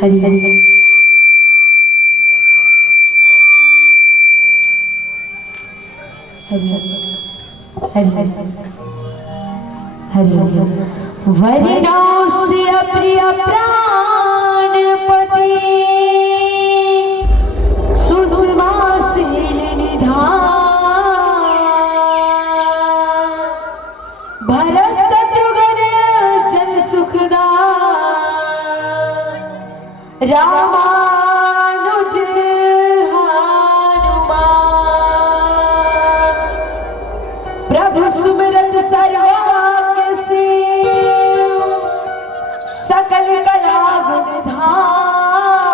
हरि हरि हरि हरि हरि हरि वरनोस्य प्रिय प्राणपति सुषमाशील निधान भरत शत्रुघ्न जन सुखदान रामानुज हनुमान प्रभु सुमिरत सर्वांग सिद्ध सकल कला गुण धाम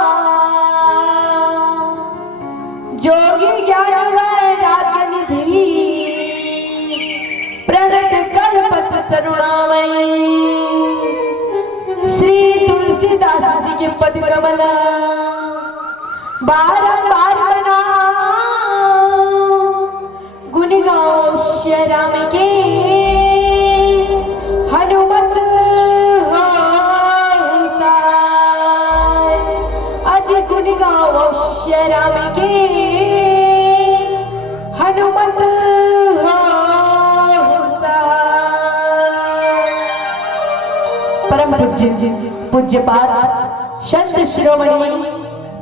जोगी ज्ञान वैराग्य निधि प्रणत कल्पत तरुणामयी श्री तुलसीदास जी के पद कमल बारंबार मनाओ गुण गाओ श्री राम के हनुमत हो साय अज गुण गाओ श्री राम के हनुमत हो साय। परम पूज्यपाद संत शिरोमणि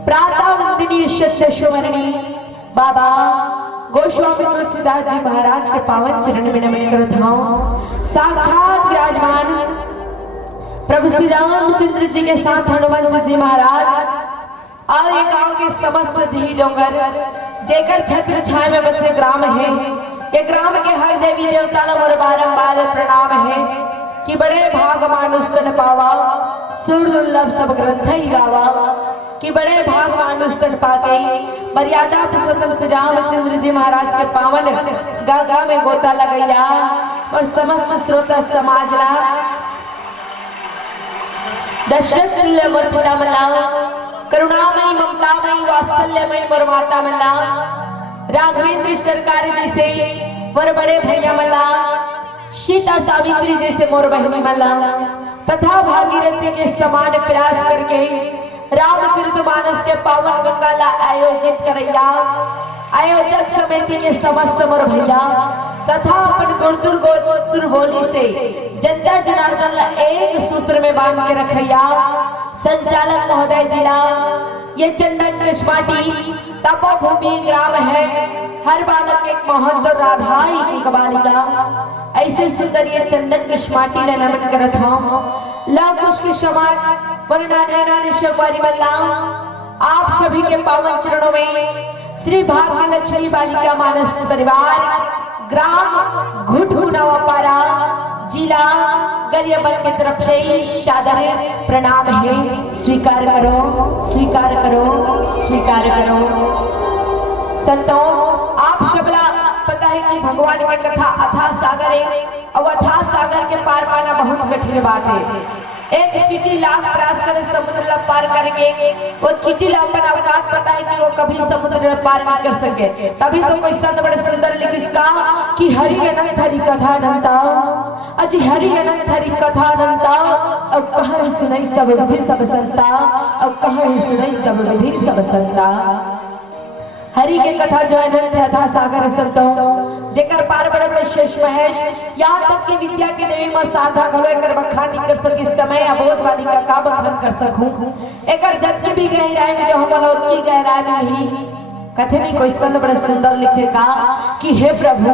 प्रातः वंदनीय संत शिरोमणि बाबा गोस्वामी तुलसीदास जी महाराज के पावन चरण में नमन करत हूं। साक्षात विराजमान प्रभु श्री रामचंद्र जी के साथ हनुमान जी महाराज और ये गांव के समस्त जी डोंगर जेकर छत्र छाया में बसे ग्राम है। ये ग्राम के हर देवी देवता लोग और बारंबार प्रणाम है कि बड़े भाग मानुष तन पावा सुर दुर्लभ सब ग्रंथ ही गावा कि बड़े भाग मानुष तन पाके मर्यादा पुरुषोत्तम श्री रामचंद्र जी महाराज के पावन गागा में गोता लगैया और समस्त श्रोता समाज ला दशरथ मोर पिता मला करुणामयी ममतामयी वात्सल्यमयी मोर माता मला राघवेंद्र सरकार जी से मोर बड़े भैया मला सीता सावित्री जैसे मोर बहनी मला तथा भागीरथी के समान प्रयास करके रामचरितमानस के पावन गंगाला आयोजित करैया आयोजक समिति के समस्त मोर भैया तथा अपन गुरुदुर गोत्र बोली से जनता जनार्दन ला एक सूत्र में बांध के रखैया संचालक महोदय जिला ये चंदन कृष्माटी तपोभूमि ग्राम है। हर बालक एक महंत और राधा एक बालिका ऐसे सुंदर ये चंदन कृष्माटी ने नमन करत हूं। लव कुश के समान आप सभी के पावन चरणों में श्री भाग्य लक्ष्मी बालिका मानस परिवार ग्राम घुटगुनावापारा जिला गरियाबंद की तरफ से सादर प्रणाम है। स्वीकार करो स्वीकार करो स्वीकार करो। संतों आप सबला पता है कि भगवान की कथा अथाह सागर है और अथाह सागर के पार पाना बहुत कठिन बात है। एक चीटी लाख क्रॉस कर समुद्र ला पार करके वो चीटी ला अपन औकात पता है कि वो कभी समुद्र ला पार नहीं कर सके। तभी तो कोई संत बड़े सुंदर लिख इसका कि हरि अनंत हरि कथा अनंता अजी हरि अनंत हरि कथा अनंता और कहाँ सुनाई सब विधि सब संता और कहाँ सुनाई सब विधि सब संता। हरि के कथा जो अनंत है अथाह सागर संतों जेकर पार बड़े शेष महेश यहाँ तक की विद्या की देवी मां शारदा घलो कर बखान नहीं कर सकी समय अबोध बालिका का बखान कर सकूं। एकर जत की भी गहराई में जो हम मनोद की गहराई में ही कथनी कोई संत बड़े सुंदर लिखेगा कि हे प्रभु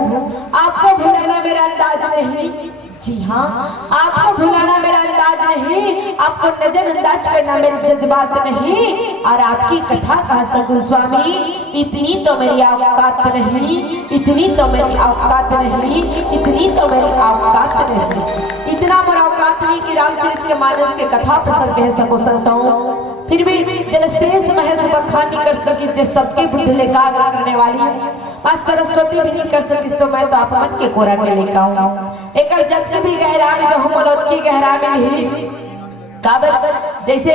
आपको भुलाना मेरा अंदाज नहीं। जी हाँ आपको भुलाना मेरा अंदाज नहीं आपको नजरअंदाज करना मेरी जज्बात नहीं और आपकी कथा कह सकूं स्वामी इतनी तो मेरी औकात नहीं इतनी तो मेरी औकात नहीं इतनी तो मेरी औकात नहीं। इतना बड़ा औकात नहीं कि रामचरित के मानस के कथा प्रसंग कह सको संतों फिर भी जल शेष महस बखान नहीं कर सकी जो सबके बुद्धि लेकाग्र करने वाली मां सरस्वती भी नहीं कर सकी तो मैं तो आप मन के कोरा के लेकर आऊं। एक जत भी गहराई जो हम मनोद की गहराई में ही काबर जैसे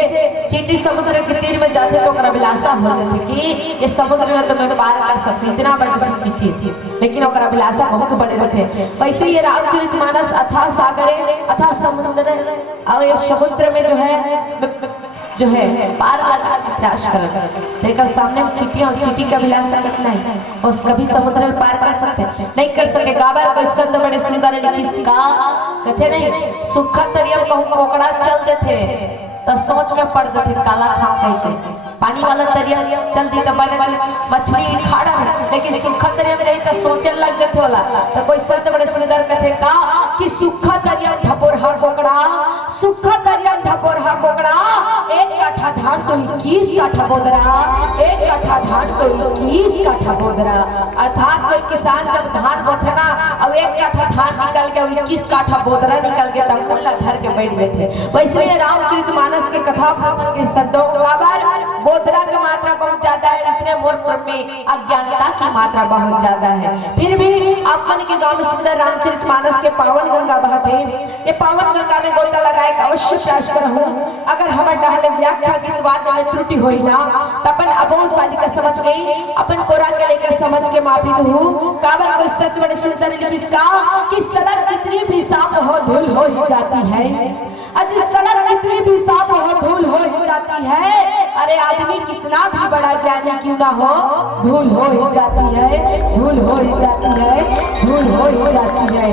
चीटी समुद्र के तीर में जाते तो ओकरा विलासा हो जाते कि ये समुद्र ला तो मैं पार कर सकती इतना बड़ी चीटी थी लेकिन ओकरा विलासा बहुत बड़े रहते। वैसे ये रामचरितमानस अथाह सागर अथाह समुद्र और ये समुद्र में जो है जो है पार लगा के प्रयास करत तेकर सामने में चीटियां और चीटी का मिला सकत नहीं बस कभी समुद्र में पार कर सकते नहीं कर सके गाबर कोई शब्द बड़े सुंदर लिखी का कथे नहीं सुखा तरियम कहूं कोकड़ा चल देते तो सोच में पड़ देते काला खा के पानी वाला तरिया जल्दी तो बने मछली खाड़ा लेकिन सूखा तरिया में तो सोचे लग जाते होला तो कोई शब्द बड़े सुंदर कथे का कि सूखा तरिया धपोरहा कोकड़ा सूखा तरिया धपोरहा कोकड़ा एक काठा धान तो 21 काठा बोदरा एक काठा धान तो 21 काठा बोदरा अर्थात कोई किसान जब धान बोथे ना अब एक काठा धान निकल के 21 काठा बोदरा निकल के तब मुल्ला धर के बैठ गए थे। वैसे रामचरितमानस के कथा प्रसंग के शब्दों का बोधरा की मात्रा बहुत ज्यादा है इसलिए मोर में अज्ञानता की मात्रा बहुत ज्यादा है। फिर भी आप मन के गांव में सुंदर रामचरितमानस के पावन गंगा बहते ये पावन गंगा में गोता लगाए का अवश्य प्रयास करहूं अगर हमर डहले व्याख्या गीत वाद में त्रुटि होई ना तपन अबोध बालिका समझ गई अपन कोरा के लेकर समझ के माफी दहूं काबर कोई सत्य बड़े सुंदर लिखिस का कि सड़क कितनी भी साफ हो धूल हो ही जाती है अजी सड़क कितनी भी साफ हो धूल हो ही जाती है अरे आदमी कितना भी बड़ा ज्ञानी क्यों ना हो धूल हो ही जाती है धूल हो ही जाती है धूल हो ही जाती है।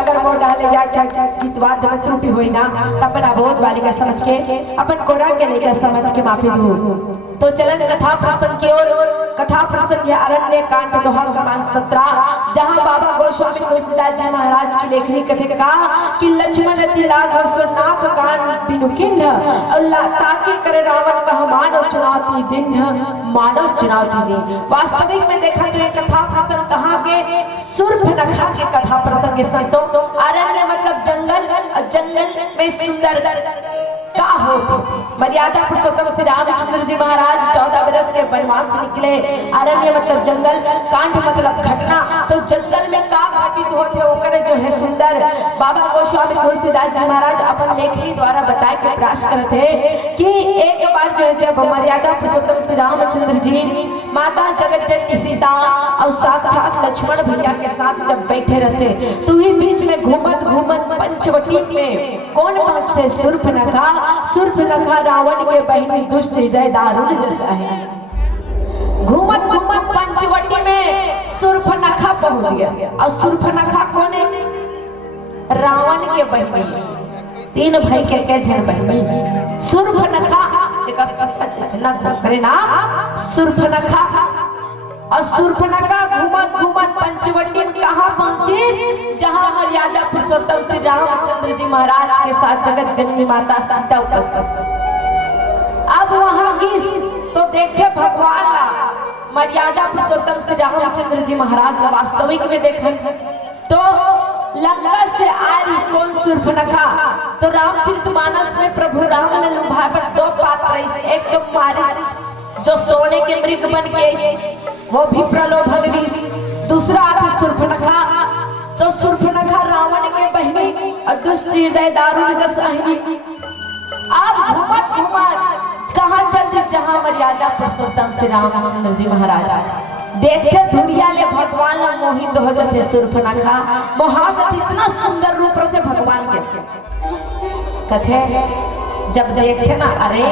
अगर वो डाले व्याख्या गीतवाद में त्रुटि हुई ना तब अबोध बालिका समझ के अपन कोरा के लेकर समझ के माफी दूं तो चलन कथा प्रसंग की ओर। कथा प्रसंग अरण्य कांड दोहा क्रमांक 17 जहां बाबा गोस्वामी तुलसीदास जी महाराज की लेखनी कथे का कि लक्ष्मण तिलाघ सुनाख कान बिनु किन्ह ताकि करे रावण कह मानो चुनौती दिन मानो चुनौती दिन। वास्तविक में देखा तो ये कथा प्रसंग कहाँ के सूर्पनखा के कथा प्रसंग के संतों अरण्य मतलब जंगल जंगल में सुंदर का हो मर्यादा पुरुषोत्तम श्री रामचंद्र जी महाराज 14 बरस के वनवास निकले। अरण्य मतलब जंगल कांड मतलब घटना तो जंगल में का घटित होते ओकरे जो है सुंदर बाबा गोस्वामी तुलसीदास जी महाराज अपन लेखनी द्वारा बताए के प्रयास करते कि एक बार जो है जब मर्यादा पुरुषोत्तम श्री रामचंद्र जी माता जगत जननी सीता और साक्षात लक्ष्मण भैया के साथ जब बैठे रहते तो ही बीच में घूमत घूमत पंचवटी में कौन पहुंचते सूर्पनखा रावण के बहनी दुष्ट हृदय दारुण जैसा है। घूमत घूमत पंचवटी में सूर्पनखा पहुंच गया और सूर्पनखा कौन है रावण के बहनी तीन भाई के जन बहनी सूर्पनखा एक जैसे ना करे नाम सूर्पनखा और सूर्पनखा घूमत घूमत पंचवटी में कहाँ पहुंची जहां मर्यादा पुरुषोत्तम श्री रामचंद्र जी महाराज के साथ जगत जननी माता सीता उपस्थित। अब वहां गई तो देखे भगवान मर्यादा पुरुषोत्तम श्री रामचंद्र जी महाराज वास्तविक में देखे तो लंका से आए कौन सूर्पनखा तो रामचरितमानस में प्रभु राम ने लुभाए पर दो पात्र एक तो मारीच जो सोने के मृग बन के वो भी प्रलोभन दूसरा आती सूर्पनखा तो सूर्पनखा रावण के बहनी और दुष्ट हृदय दारुण जसाहिनी। आप घूमत घूमत कहाँ चल जहाँ मर्यादा पुरुषोत्तम श्री रामचंद्र जी महाराज देखते धुरिया ले भगवान मोहित हो जाते सूर्पनखा मोहात इतना सुंदर रूप रहते भगवान के कथे जब देखते ना अरे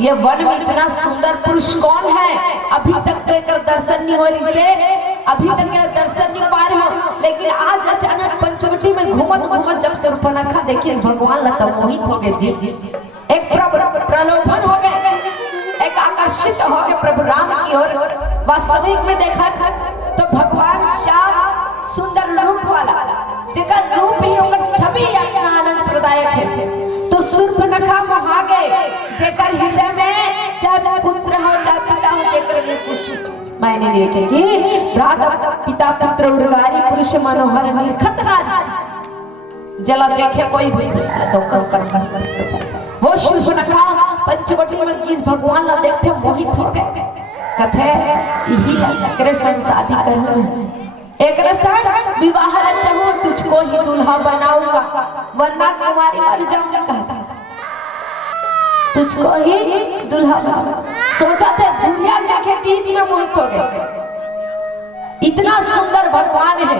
ये वन में इतना सुंदर पुरुष कौन है अभी तक तो एक दर्शन नहीं हो रही से अभी तक दर्शन नहीं पा रहे हो लेकिन आज अचानक पंचवटी में घूमत घूमत जब सूर्पनखा देखिए भगवान लता मोहित हो गए जी एक प्रलोभन हो गए एक आकर्षित हो गए प्रभु राम की ओर। वास्तविक में देखा तो भगवान श्याम सुंदर रूप वाला जेकर रूप ही होकर छवि आनंद प्रदायक है तो सूर्पनखा मोहा गए जेकर हृदय में चाहे पुत्र हो चाहे पिता हो जेकर लिए कुछ मायने नहीं रखेगी भ्राता पिता पुत्र उर्गारी पुरुष मनोहर निर्खत नारी जला देखे कोई भी पूछ तो कम कर वो सूर्पनखा पंचवटी में किस भगवान ला देखते मोहित हो गए कथे यही करे संग शादी करूं एक रसायन विवाह चाहूं तुझको ही दूल्हा बनाऊंगा वरना कुमारी मर जाऊंगी कहता तुझको ही दूल्हा बनाऊंगा। सोचा थे दुनिया देखे बीच में मोहित हो गए इतना सुंदर भगवान है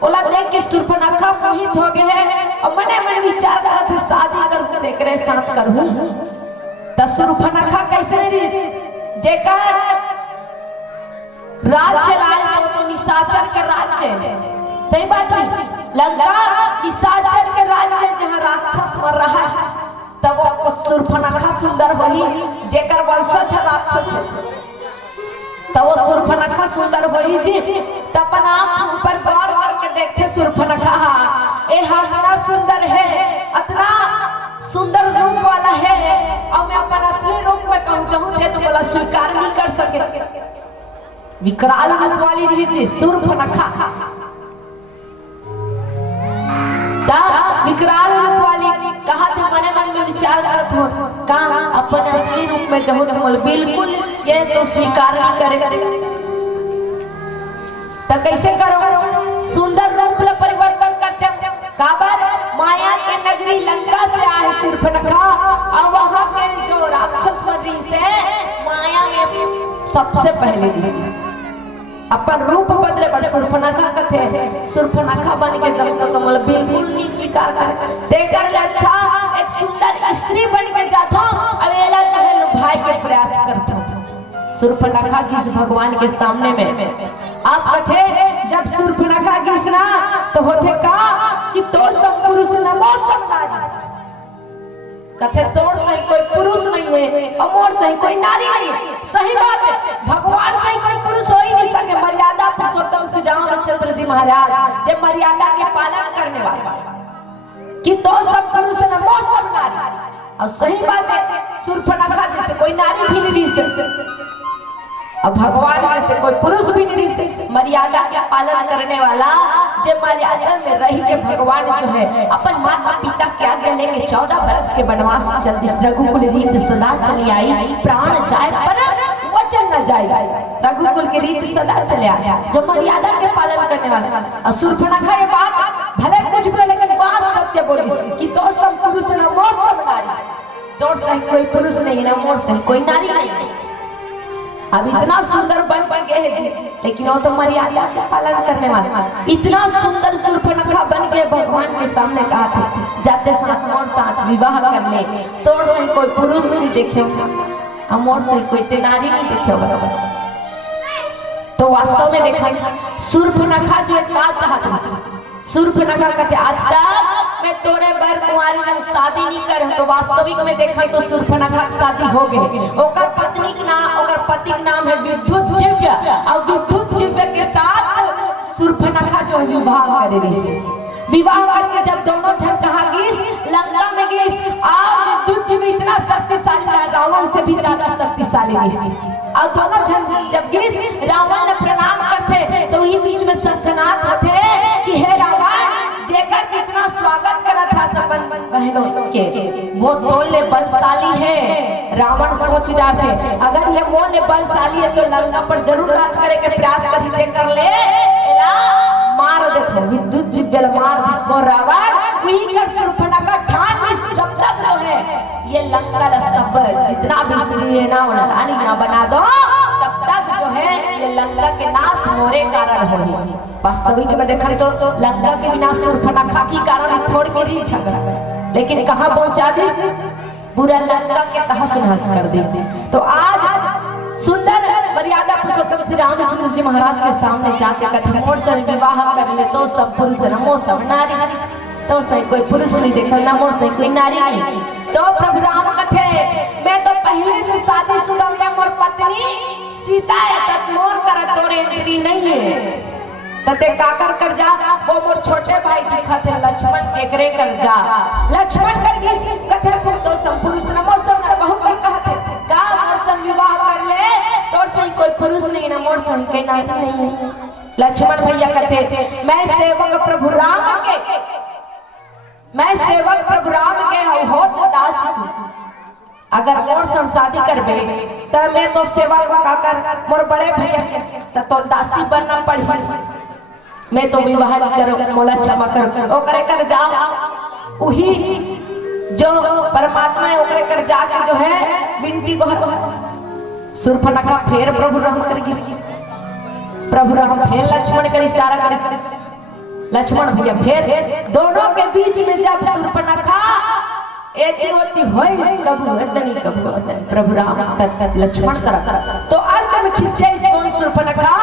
बोला देख के सूर्पनखा मोहित हो गए और मने मन विचार करत है शादी करूं तो एकरे साथ करूं तो तो शूर्पणखा कैसे रही जेकर राज्य लाल तो निशाचर के राज्य, सही बात है। लंका निशाचर के राज्य जहाँ राक्षस मर रहा है, तब वो शूर्पणखा सुंदर होई जेकर वंशज है राक्षस, तब वो शूर्पणखा सुंदर होई जी। तब अपन आँख ऊपर गौर करके देखते शूर्पणखा ए इतना सुंदर है, इतना सुंदर रूप वाला है, और मैं अपन असली रूप में कहूँ चाहूँ तो बोला स्वीकार नहीं कर सके। विकराल रूप वाली रही थी शूर्पणखा, विकराल रूप वाली कहा थे मने मन में विचार करत हो कहा अपन असली रूप में कहूँ तो बिल्कुल ये तो स्वीकार नहीं करे, तो कैसे करो सुंदर रूप में परिवर्तन करते काबर माया के नगरी लंका से आए शूर्पणखा, और वहां के जो राक्षस मरी से माया में सबसे पहले ऋषि अपन रूप बदले बड़ शूर्पणखा कथे शूर्पणखा बन के जब तो तुम बिल्कुल नहीं स्वीकार कर देकर अच्छा एक सुंदर स्त्री बन के जाता अब एला कहे भाई के प्रयास करता शूर्पणखा किस भगवान के सामने में आप कथे जब शूर्पणखा घिसना तो होते का कि तो सब पुरुष नमो सब नारी कथे तोड़ सही कोई पुरुष नहीं है और मोर सही कोई नारी नहीं है, सही बात है। भगवान सही कोई पुरुष हो ही नहीं सके, मर्यादा पुरुषोत्तम श्री रामचंद्र जी महाराज जब मर्यादा के पालन करने वाले कि तो सब पुरुष नमो सब नारी, और सही बात है शूर्पणखा जैसे कोई नारी भी नहीं रही, अब भगवान जैसे कोई पुरुष भी नहीं रही, मर्यादा के पालन करने वाला जब मर्यादा में रह के भगवान जो है अपन माता पिता के आज्ञा लेके 14 बरस के वनवास चल जिस रघुकुल रीत सदा चली आई, प्राण जाए पर वचन न जाए, रघुकुल की रीत सदा चले आया जो मर्यादा के पालन करने वाला। और शूर्पणखा ये बात भले कुछ भी लेकिन बात सत्य बोली कि तो सब पुरुष न मोर सब नारी, तो सही कोई पुरुष नहीं ना मोर सही कोई नारी नहीं। अब इतना सुंदर बन गए हैं लेकिन वो तो मर्यादा का पालन करने वाला, इतना सुंदर शूर्पणखा बन के भगवान के सामने कहा था जाते साथ मोर साथ विवाह कर ले, तो सही कोई पुरुष नहीं देखे और मोर सही कोई नारी नहीं देखे। तो वास्तव में देखा शूर्पणखा जो एक का चाहती शूर्पणखा कहते आज तक मैं तोरे बर कुंवारी में शादी नहीं कर, तो वास्तविक में देखा तो शूर्पणखा शादी हो गई। ओकर पत्नी के नाम ओकर पति के नाम है विद्युतजिह्व, और विद्युतजिह्व के साथ शूर्पणखा जो विवाह करे रही। विवाह करके जब दोनों जन कहाँ गीस लंका में गीस, और विद्युतजिह्व इतना शक्तिशाली है रावण से भी ज्यादा शक्तिशाली रही, और दोनों जन जब गीस रावण ने प्रणाम करते तो वही बीच में संतनाथ होते कि हे रावण जेकर कितना स्वागत करा था सब बहनों के वो तोले बलशाली है। रावण सोच डालते अगर ये मोले बलशाली है तो लंका पर जरूर राज करे के प्रयास करते कर ले एला मार देते विद्युतजिह्व मार जिसको रावण वही कर शूर्पणखा ठान जब तक जो है ये लंका सब जितना भी स्त्री है ना उन्हें रानी ना बना दो तब तक जो है ये लंका के नाश मोरे कारण होगी। वास्तविक में देखा तो लंका के विनाश शूर्पणखा की कारण थोड़ के नहीं झगड़ा, लेकिन कहाँ पहुंचा दी पूरा लंका के तहस नहस कर दी। तो आज सुंदर मर्यादा पुरुषोत्तम श्री रामचंद्र जी महाराज के सामने जाके कथे मोर से विवाह कर ले तो सब पुरुष नमो सब नारी, तो सही कोई पुरुष नहीं देखा ना मोर सही कोई नारी नहीं। तो प्रभु राम कथे मैं तो पहले से शादीशुदा में मोर पत्नी सीता है तत मोर कर तोरे एंट्री नहीं है, तते काकर कर जा वो मोर छोटे भाई दिखत है लक्ष्मण केकरे कर जा लक्ष्मण कर किस कथे तो सब पुरुष नमो सब बहु कर कहते का मोर से विवाह कर ले तोर से कोई पुरुष नहीं ना मोर से के नारी नहीं है। लक्ष्मण भैया कहते मैं सेवक प्रभु राम के होत दास अगर मोर संग शादी करबे त मैं तो सेवा का कर मोर बड़े भैया के तो दासी बनना पड़ी, मैं तो विवाह कर मोला क्षमा कर ओकरे कर जाओ वही जो परमात्मा है ओकरे कर जाके जो है विनती गोहर शूर्पणखा फेर प्रभु राम कर प्रभु राम फेर लक्ष्मण कर इशारा कर लक्ष्मण भैया फेर दोनों के बीच में जब शूर्पणखा एती होती होई कब वतनी कब वतनी प्रभु राम तत लक्ष्मण तरफ। तो अंत में खिस्से इस कौन सुर्पनखा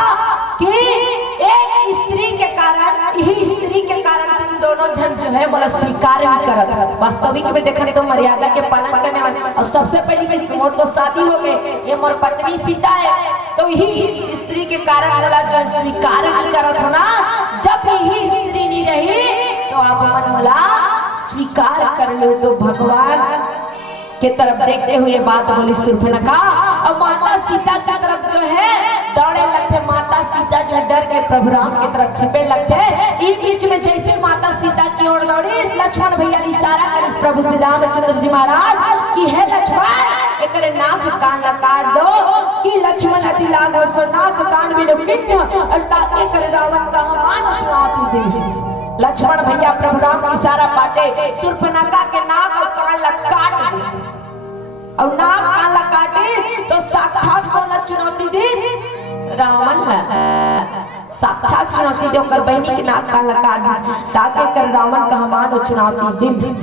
कि एक स्त्री के कारण, यही स्त्री के कारण तुम दोनों जन जो है बोला स्वीकार नहीं करत। वास्तविक में देखा तो मर्यादा के पालन करने वाले, और सबसे पहली में मोर तो शादी हो गई, ये मोर पत्नी सीता है, तो यही स्त्री के कारण बोला जो स्वीकार नहीं करत हो ना। जब यही स्त्री नहीं रही तो आप मन बोला स्वीकार कर लो। तो भगवान के तरफ देखते हुए बात बोली सुर्पनखा, और माता सीता की तरफ जो है दौड़े लगते। माता सीता जो डर के प्रभु राम की तरफ छिपे लगते। इस बीच में जैसे माता सीता की ओर दौड़ी, इस लक्ष्मण भैया ने इशारा कर इस प्रभु श्री रामचंद्र जी महाराज कि हे लक्ष्मण एकरे नाक कान काट दो, कि लक्ष्मण अति लाल हो सो नाक कान बिनु किन्ह, और ताके कर रावण का हमान चुनौती दे। लक्ष्मण भैया प्रभु राम की इशारा पाटे सुर्पनखा के नाक और कान काट दिस, और नाक कान काटे तो साक्षात कौन चुनौती दिस? रावण साक्षात चुनौती दे ओकर बहनी के नाक कान काट दिस, ताके कर रावण का हमान चुनौती दिन।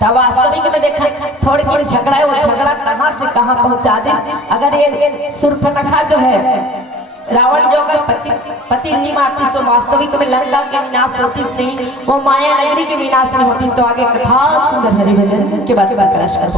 तब वास्तविक में देखा थोड़ी देर झगड़ा है, वो झगड़ा कहां से कहां पहुंचा दिस। अगर ये सुर्पनखा जो है रावण जो अगर पति नहीं मारती तो वास्तविक में लंका के विनाश होती नहीं, वो माया नगरी के विनाश नहीं होती। तो आगे कथा सुंदर हरि भजन के बाद प्रकाश कर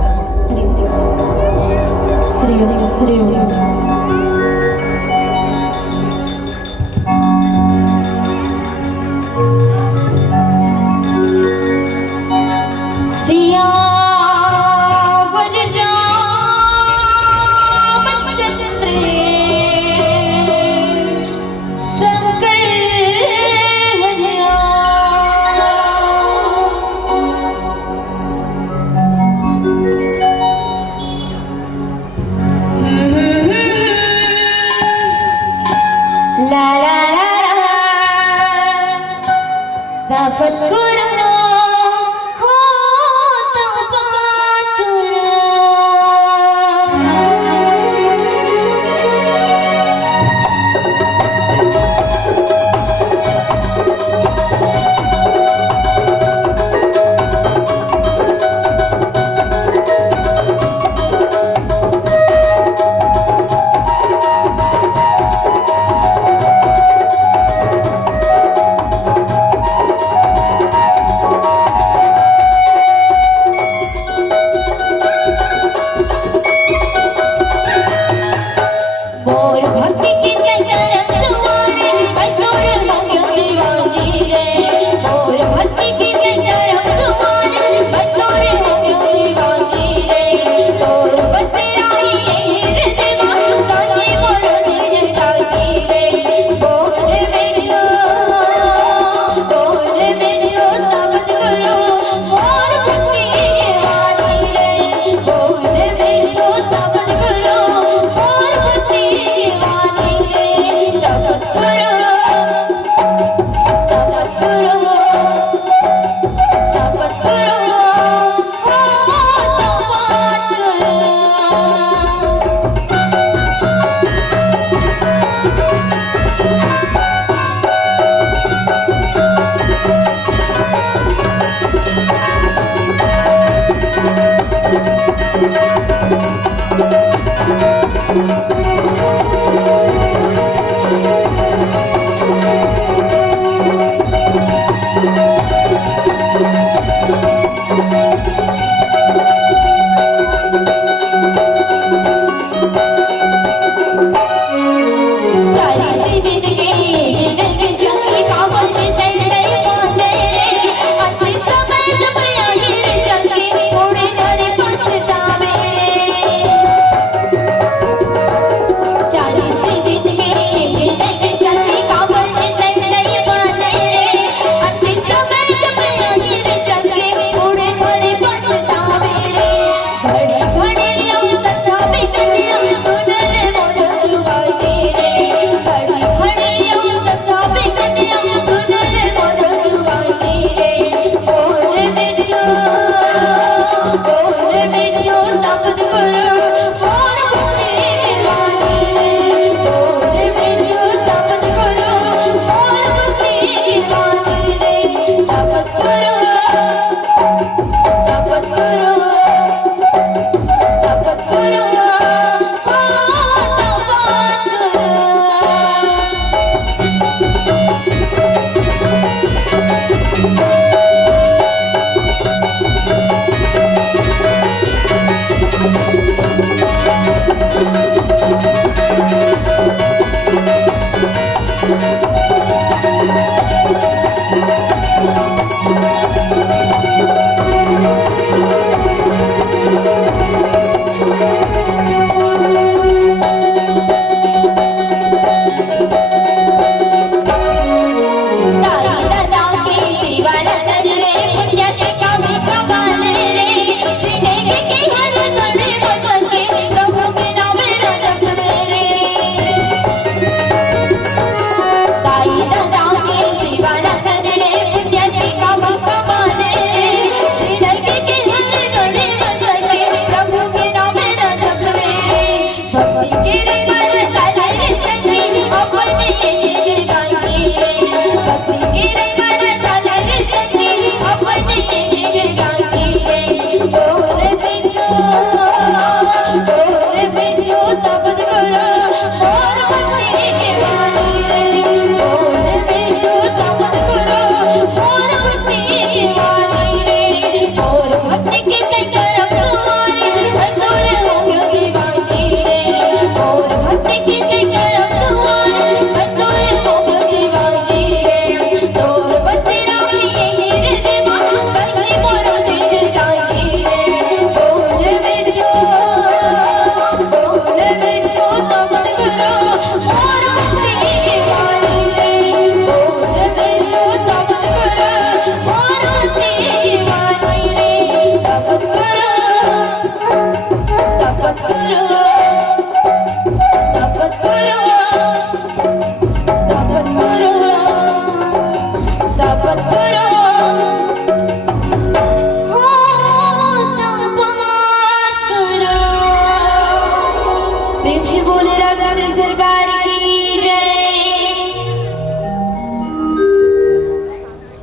थोड़े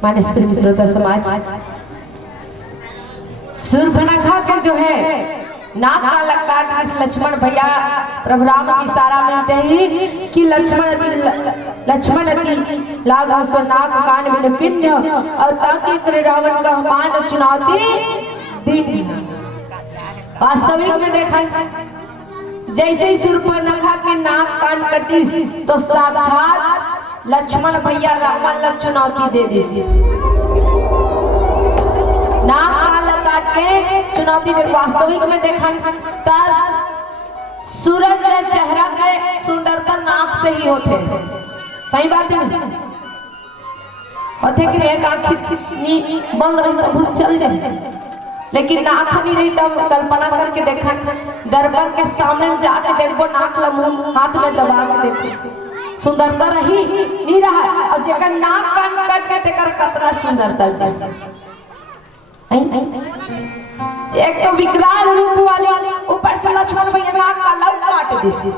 मानसपुर श्रोता समाज, सूर्पनखा के जो है नाक काला काट इस लक्ष्मण भैया प्रभु राम की इशारा मिलते ही कि लक्ष्मण लागा सो नाक कान बिन किन्ह और ताकि करे रावण का मान चुनौती दिन। वास्तविक में देखा जैसे ही सूर्पनखा के नाक कान कटी तो साक्षात लक्ष्मण भैया रावण ला चुनौती दे दी। नाक काला काट के चुनौती दे। वास्तविक में देखा सूरज के चेहरा के सुंदरता नाक से ही होते। सही बात है होते कि एक आँख बंद रही तो भूत चल जाए, लेकिन नाक नहीं रही तब कल्पना करके देखा दर्पण के सामने में जाके देखो नाक ला मुंह हाथ में दबा के देखो सुंदरता रही नहीं रहा। और जेकर नाक कान कट के तेकर कितना सुंदरता जाए। एक तो विकराल रूप वाले ऊपर से लक्ष्मण भैया नाक का लव काट दिसी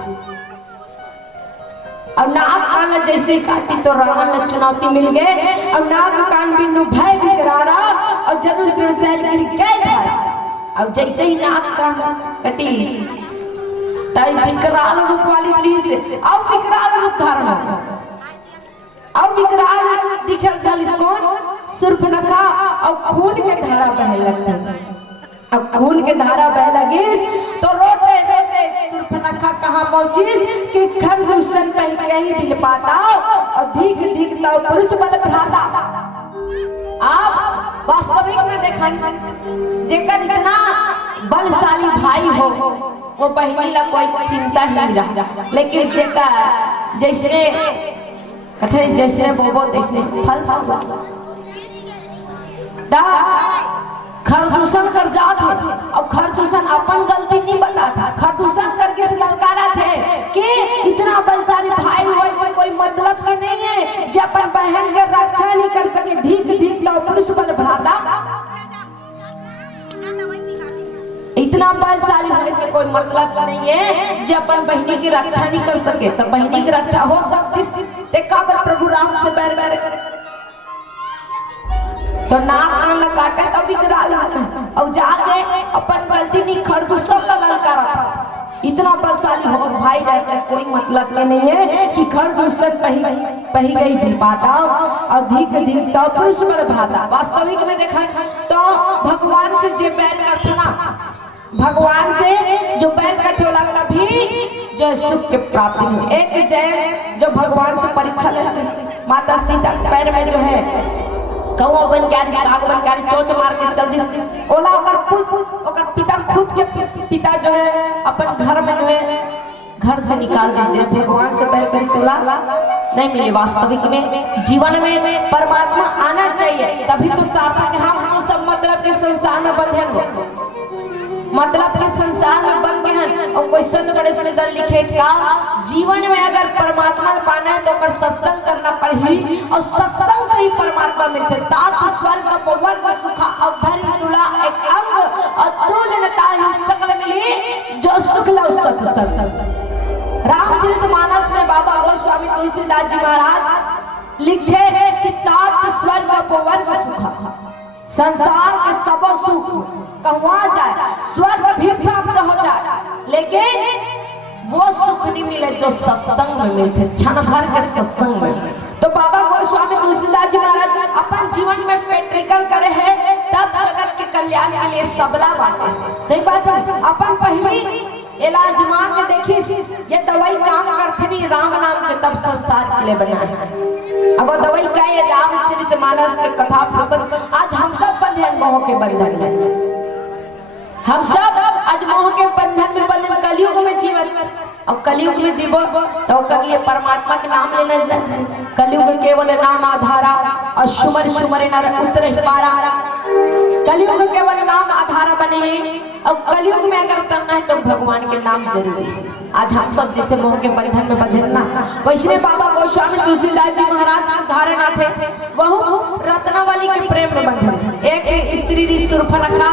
और नाक कान जैसे काटी तो रावण ला चुनौती मिल गए और नाक कान बिनु भय विकरारा और जनु श्रीशैल गिर गए धारा। अब जैसे ही नाक कान कटी तब विकराल रूप वाली दृश्य अब विकराल रूप धारण हो। अब विकराल दिखल गल कौन सूर्पनखा और खून के धारा बह लगती। अब खून के धारा बह लगी तो रोते रोते सूर्पनखा कहाँ पहुंची कि खरदूषण कहीं बिल पाता और धीक धीक तो पुरुष बल भ्राता। आप वास्तविक में देखा जेकर इतना बलशाली भाई हो वो बहनी ला कोई चिंता ही नहीं रहा, लेकिन जेकर जैसे कथे जैसे बोबो तैसे फल खरदूषण कर जात है और खरदूषण अपन गलती नहीं बताता। खरदूषण करके से ललकारा थे कि इतना बलशाली भाई वैसे कोई मतलब के नहीं है जो अपन बहन के रक्षा नहीं कर सके। धीक धीक लो पुरुष बल भ्राता, इतना बलशाली होने के कोई मतलब नहीं है जो अपन बहनी की रक्षा नहीं कर सके। तो बहनी की रक्षा हो सकती प्रभु राम से बैर बैर करे तो नाक कान काटे तब विकराल और जाके अपन गलती नहीं खरदूषण ललकारा था। इतना बलशाली हो भाई रहता कोई मतलब के नहीं है कि खरदूषण पही गई भी पाता और धीक धीक तो पुरुष बल भ्राता। वास्तविक में देखा तो भगवान से जो बैर करते ना, भगवान से जो बैर करते वाला कभी जो सुख की प्राप्ति नहीं। एक जय जो भगवान से परीक्षा ले माता सीता पैर में जो है कौवा बन के साग बन के चोच मार के चल दी ओला ओकर पिता खुद के पिता जो है अपन घर में जो है घर से निकाल दीजिए। भगवान से पैर कर सुला नहीं मिले। वास्तविक में जीवन में परमात्मा आना चाहिए तभी तो सार्थक। हम तो सब मतलब के संसार में बंधे हैं, मतलब के संसार में बन गए हैं और कोई संत बड़े सुंदर लिखे का जीवन में अगर परमात्मा पाना है तो कर सत्संग करना पड़ी और सत्संग से ही परमात्मा मिलते। तात स्वर्ग वर्ग सुखा अवधरि तुला एक अंग अतुलनता ही सकल मिली जो सुख लो सत्संग। रामचरितमानस में बाबा गोस्वामी तुलसीदास जी महाराज लिखे कि तात स्वर्ग वर्ग सुखा, संसार के सब सुख कहवा जाए स्वर्ग भी प्राप्त हो जाए लेकिन वो सुख नहीं मिले जो सत्संग में मिलते, क्षण भर के सत्संग में। तो बाबा गोस्वामी तुलसीदास जी महाराज अपन जीवन में पेट्रिकल करे हैं तब जगत के कल्याण के लिए सबला बांटे। सही बात है। अपन पहली इलाज मां के देखी ये दवाई काम करते नहीं राम नाम के तब संसार के लिए बना है। अब वो दवाई का ये रामचरितमानस के कथा प्रसंग आज हम सब बंधे मोह के बंधन में, हम सब आज मोह के बंधन में बंधन कलयुग में जीवन और कलयुग में जीवो तो कर लिए परमात्मा के नाम लेना जाए। कलयुग केवल नाम आधारा और सुमर सुमर नर उतर पारा। कलयुग केवल नाम आधारा बने और कलयुग में अगर करना है तो भगवान के नाम जरूरी है। आज हम सब जैसे मोह के बंधन में बंधे ना वैसे बाबा गोस्वामी तुलसीदास जी महाराज धारणा थे वह रत्नावली के प्रेम में बंधे। एक स्त्री सूर्पनखा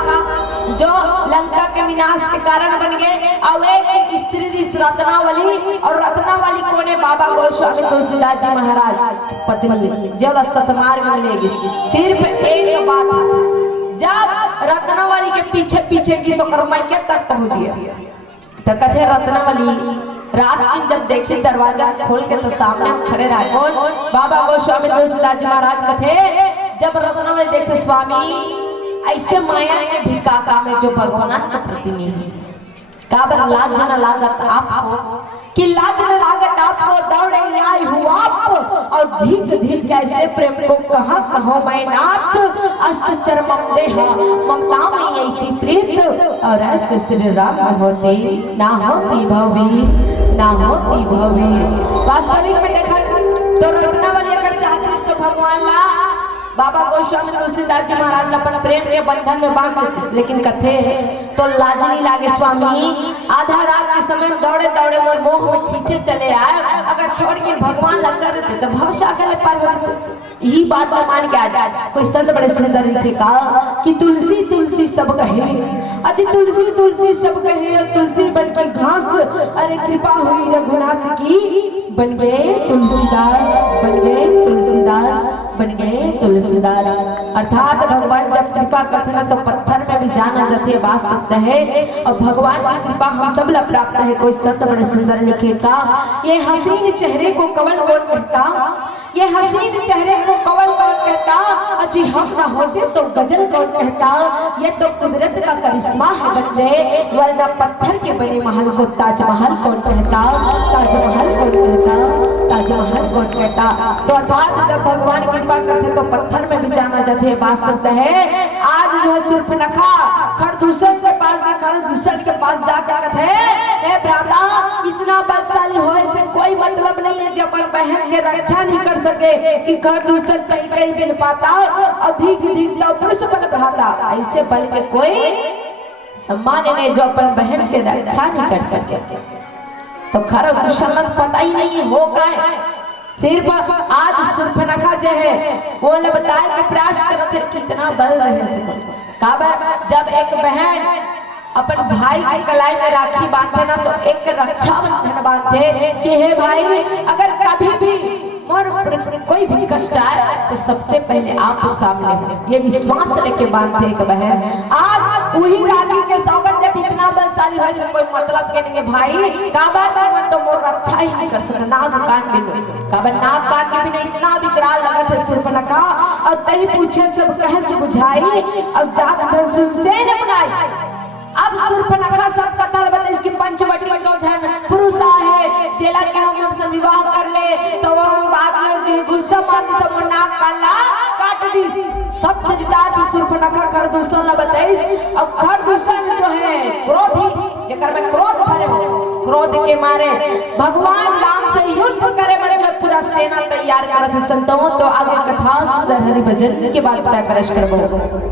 जो लंका के विनाश के कारण बन गए और एक स्त्री जिस रत्नावली, और रत्नावली कौन है? बाबा गोस्वामी तुलसीदास जी महाराज की पत्नी, जब सतमार्ग मिलेगी। सिर्फ एक बात, जब रत्नावली के पीछे पीछे की सोकरमा के तक पहुंचिए तो कथे रत्नावली रात दिन जब देखी दरवाजा खोल के तो सामने हम खड़े रहे। कौन? बाबा गोस्वामी तुलसीदास जी महाराज कथे जब रत्नावली देखते स्वामी ऐसे माया के भी काका में जो भगवान के प्रतिनिधि काबर लाज न लागत आपको, कि लाज न लागत आपको, दौड़े आई हूँ आप और धीक धीक कैसे प्रेम को कहा कहो मैं नाथ, अस्त चरमम देहा ममता में ऐसी प्रीत, और ऐसे श्री राम में होती ना होती भवीर, ना होती भवीर। वास्तविक में देखा तो रत्नावली अगर चाहती तो भगवान ला बाबा गोस्वामी तुलसीदास जी महाराज अपन प्रेम के बंधन में बांध देते, लेकिन कथे तो लाज नहीं लागे स्वामी। आधा रात के समय में दौड़े दौड़े मोर मोह में खींचे चले आए, अगर थोड़ी दिन भगवान लग कर देते तो भवसागर पार होते। यही बात में मान के आ जाए। कोई संत बड़े सुंदर लिखे कहा कि तुलसी तुलसी सब कहे, अजी तुलसी तुलसी सब कहे, तुलसी बन के घास, अरे कृपा हुई रघुनाथ की, बन गए तुलसीदास, बन गए तुलसीदास, बन गए तुलसीदास। अर्थात भगवान जब कृपा करते ना तो पत्थर में भी जाना जाते बात सकते हैं, और भगवान की कृपा हम सब ला प्राप्त है। कोई संत बड़े सुंदर लिखे का ये हसीन चेहरे को कवल कौन कहता, ये हसीन चेहरे को कवल कौन कहता, अजी हम ना होते तो गजल कौन कहता, ये तो कुदरत का करिश्मा है बंदे, वरना पत्थर के बने महल को ताजमहल कौन कहता, ताजमहल कौन कहता, ताजमहल कौन कहता। तो अर्थात जब भगवान कृपा करते तो पत्थर में भी जाना जाते है बात सकते है। आज जो है सूर्पनखा खरदूषण के पास गए, खरदूषण के पास जाकर कहते हे भ्राता इतना बलशाली होए से कोई मतलब नहीं है जो अपन बहन के रक्षा नहीं कर सके, कि खरदूषण कहीं कहीं मिल पाता, अधिक अधिक तो पुरुष बल भ्राता, ऐसे बल के कोई सम्मान नहीं जो अपन बहन के रक्षा नहीं कर सके। तो खरदूषण पता ही नहीं हो का है। सिर्फ आज सूर्पनखा जो है वो ने बताया कि प्रयास करते कितना बल रहे से काबर जब एक बहन अपन भाई के कलाई में राखी बांधे ना तो एक रक्षा बंधन बांधे कि हे भाई अगर कभी भी मोर कोई भी कष्ट आए तो सबसे पहले आप सामने हो, ये विश्वास लेके बांधते एक बहन। आज वही राखी के सौगंध इतना बलशाली हो से कोई मतलब के नहीं है भाई, काबर तो मोर रक्षा ही नहीं कर सका, नाक कान भी नहीं, काबर नाक कान के भी नहीं, इतना विकराल लगा थे सूर्पनखा। और तही पूछे सब कहे से बुझाई, अब जात धन सुन से न बनाई। अब सूर्पनखा सब कथल बता इसकी पंचवटी में दो जन पुरुष है चेला के हम हमसे विवाह कर ले, तो हम बात में जो गुस्सा मान सब नाक काला काट दी। सब चरितार्थ सूर्पनखा खरदूषण न बताइस। अब खरदूषण जो है क्रोधी, जेकर में क्रोध भरे हो, क्रोध के मारे भगवान राम से युद्ध करे मन जो पूरा सेना तैयार करत है संतों। तो आगे कथा सुंदर हरि भजन के बाद पता करश करबो।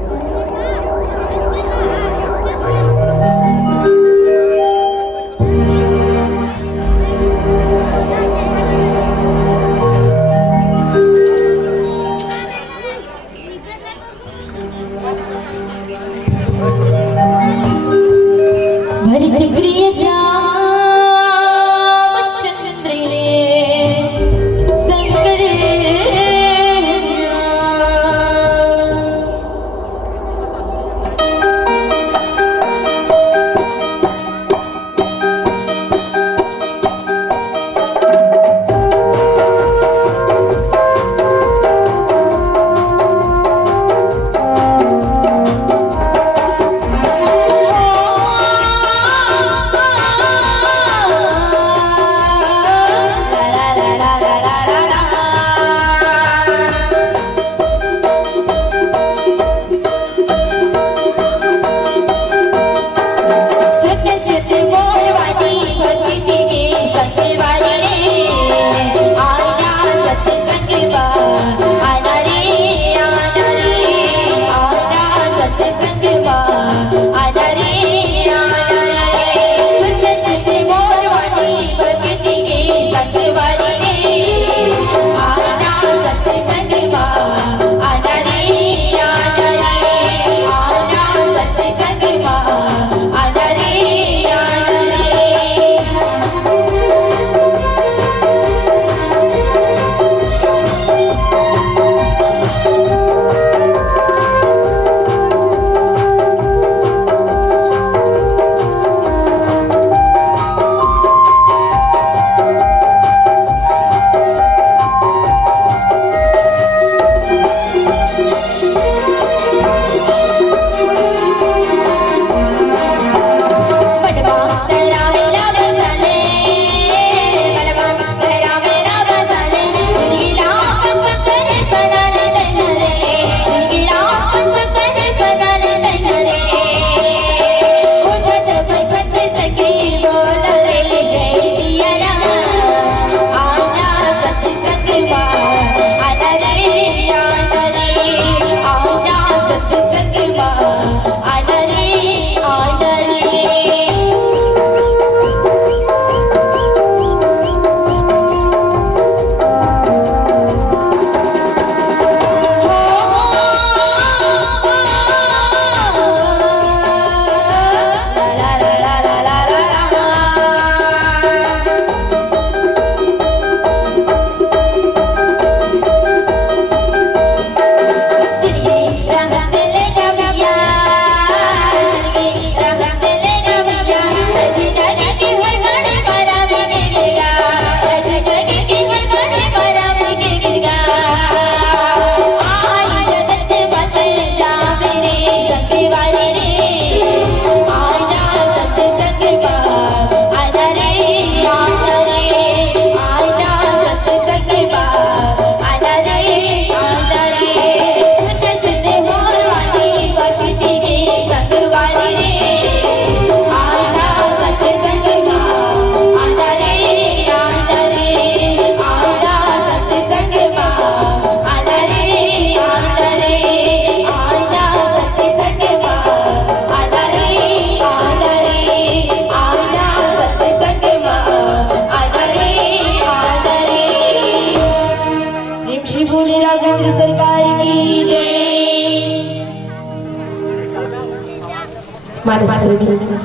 मानस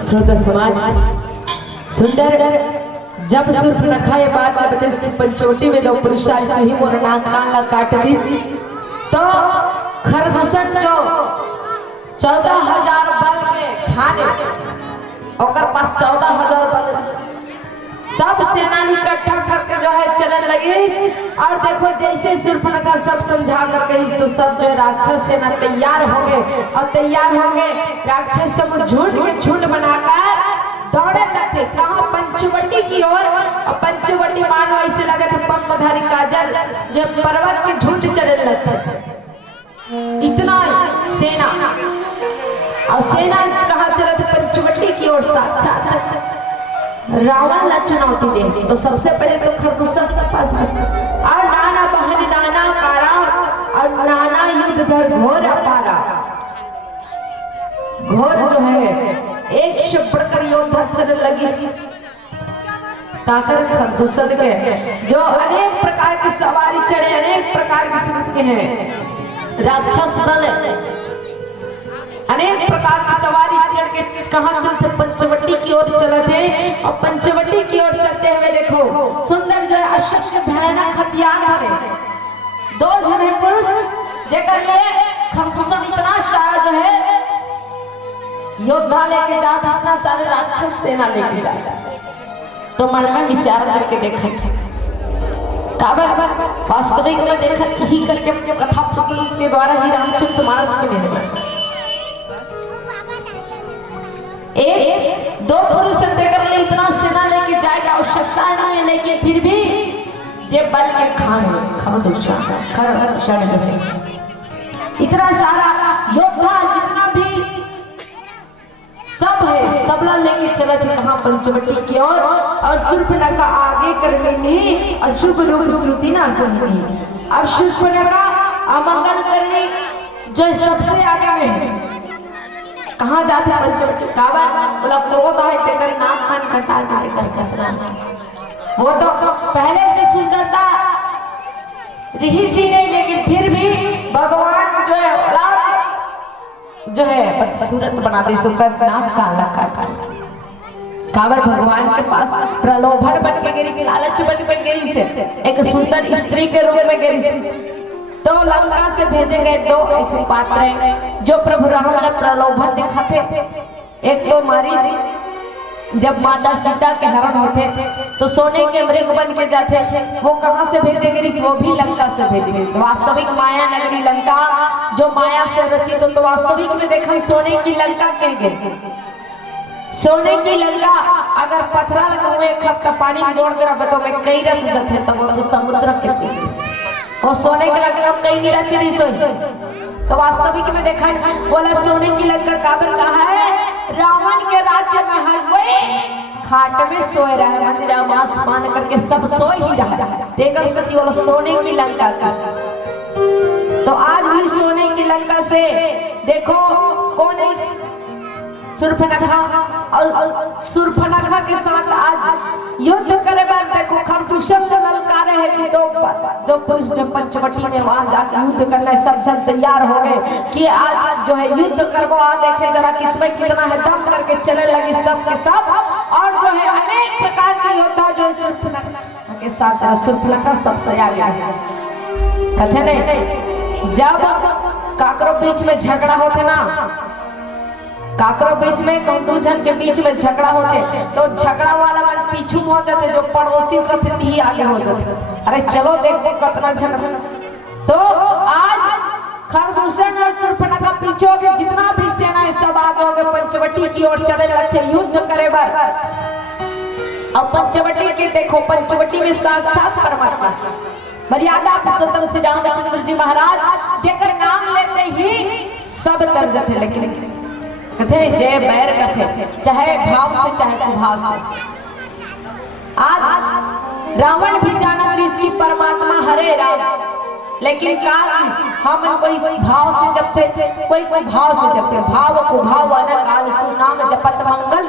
श्रोता समाज सुंदर जब सूर्पनखा ये बात बते पंचवटी में लोग पुरुषा सही मोर नाक कान ला काट दिस तो खरदूषण जो 14,000 बल के थाने और पास 14,000 बल सब सेना इकट्ठा करके जो है चलने लगी। और देखो जैसे सूर्पनखा सब समझा कर गई तो सब जो राक्षस सेना तैयार हो गए और तैयार हो गए राक्षस सब झुंड बनाकर दौड़े लगते कहाँ पंचवटी की ओर। और पंचवटी मानो ऐसे लगे थे पंखधारी काजल जो पर्वत के झुंड चलने लगते इतना सेना। और सेना कहाँ चले थे पंचवटी की ओर साक्षात रावण ला चुनौती दे। तो सबसे पहले तो खरदूषण के पास और नाना बहन नाना कारा और नाना युद्ध धर घोर अपारा। घोर जो है एक से बढ़कर योद्धा चलने लगी ताकर खरदूषण के जो अनेक प्रकार की सवारी चढ़े अनेक प्रकार की सूरत के हैं राक्षस दल अनेक प्रकार की सवारी चढ़ के कहाँ चलते पंचवटी की ओर चले थे। और पंचवटी की ओर चलते हुए देखो सुंदर जो है अशक्य भयानक हथियार धरे 2 जने पुरुष जेकर ले खरदूषण इतना सारा जो है योद्धा लेके जाता इतना सारे राक्षस सेना लेके जाता। तो मन में विचार करके देखेंगे वास्तविक में देखा यही करके कथा प्रसंग के द्वारा ही रामचरितमानस के निर्माण एक 2 पुरुष देकर ले इतना सेना लेके जाए की आवश्यकता नहीं है लेकिन फिर भी ये बल के खरदूषण जो है इतना सारा योद्धा जितना भी सब है सबला लेके चले थे कहाँ पंचवटी की ओर। और सूर्पनखा आगे कर लेनी अशुभ रूप श्रुति ना सुननी। अब सूर्पनखा अमंगल करनी जो सबसे आगे में है कहाँ जाते पंचवटी काबर बोला क्रोध है तेकर नाक कान कटा के कर कतरा वो तो पहले से सुंदरता ऋषि नहीं लेकिन फिर भी भगवान जो है सूरत बना दे सुंदर नाक काला काबर भगवान के पास प्रलोभन बन के गिरी लालच बन के गिरी से एक सुंदर स्त्री के रूप में गिरी। तो लंका से भेजे गए 2 ऐसे पात्र जो प्रभु राम ने प्रलोभन दिखाते। एक तो मारीच जब माता सीता के हरण होते तो सोने के मृग बन के जाते थे वो कहाँ से भेजे गए वो भी लंका से भेजे गए। तो वास्तविक माया नगरी लंका जो माया से रचित तो वास्तविक में देखा सोने की लंका कह गए। सोने की लंका अगर पथरा लगा पानी मोड़ दे तो मैं कई रच जाते तो वो तो समुद्र के वो सोने की लंका कहीं नहीं रची सोच। तो वास्तविक में देखा बोला सोने की लंका काबर कहा है रावण के राज्य में है कोई खाट में सोए रहा है मंदिर मांस मान करके सब सो ही रहा है तेगर सती बोला सोने की लंका का। तो आज भी सोने की लंका से देखो कौन है सूर्पनखा और सूर्पनखा के साथ आज युद्ध करे बार देखो खरदूषण से ललकारे है कि 2 जो पुरुष जब पंचवटी में वहां जाकर युद्ध करने सब जन तैयार हो गए कि आज जो है युद्ध करबो आ देखे जरा किसमें कितना है दम करके चले लगी सब के सब। और जो है अनेक प्रकार के योद्धा जो है सूर्पनखा के साथ सूर्पनखा सबसे आगे है कथे नहीं। जब काकरो बीच में झगड़ा होते ना काकरो बीच में 2 जन के बीच में झगड़ा होते तो झगड़ा वाला मन पीछू हो जाते जो पड़ोसी रहते ही आगे हो जाते अरे चलो देखो कितना झगड़ा। तो आज खरदूषण और सूर्पनखा पीछे हो गए जितना भी सेना है सब आगे हो गए पंचवटी की ओर चले लगते युद्ध करे बार। अब पंचवटी के देखो पंचवटी में साक्षात परमात्मा मर्यादा पुरुषोत्तम श्री रामचंद्र जी महाराज जेकर नाम लेते ही सब तर जाते लेकिन कथे जय बैर कथे चाहे भाव से चाहे कुभाव से। आज रावण भी जाना इसकी परमात्मा हरे राम लेकिन का हम इनको इस भाव से जपते कोई भाव से जपते भाव को भाव अनकाल सुनाम जपत मंगल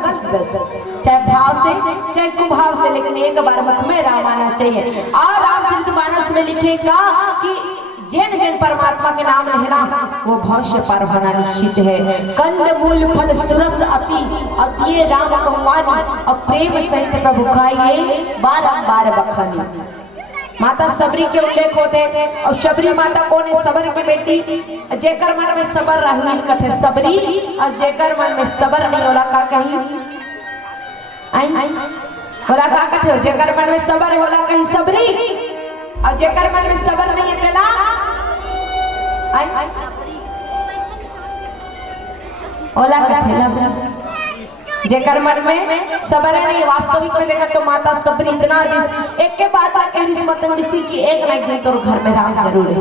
चाहे भाव से चाहे कुभाव से लेकिन एक बार मुख में राम आना चाहिए। और रामचरितमानस में लिखेगा कि जैन जैन परमात्मा के नाम लेना वो भव से पार होना निश्चित है। कंद मूल फल सुरस अति अतिये राम कहुआनी और प्रेम सहित प्रभु खाइए बारंबार बखानी। माता सबरी के उल्लेख होते और सबरी माता कौन है? सबर की बेटी। जेकर मन में सबर राहुल कथे सबरी और जेकर मन में सबर नहीं होला का कहीं होला का कथे हो? जेकर मन में सबर होला कहीं सबरी और जेकर मन में सबर नहीं है तेला होला कथे ला। जेकर मन में सबर नहीं, वास्तविक में देखा तो माता सबरी इतना एक के बात ऋषि की एक ना एक दिन तोर घर में राम जरूर है।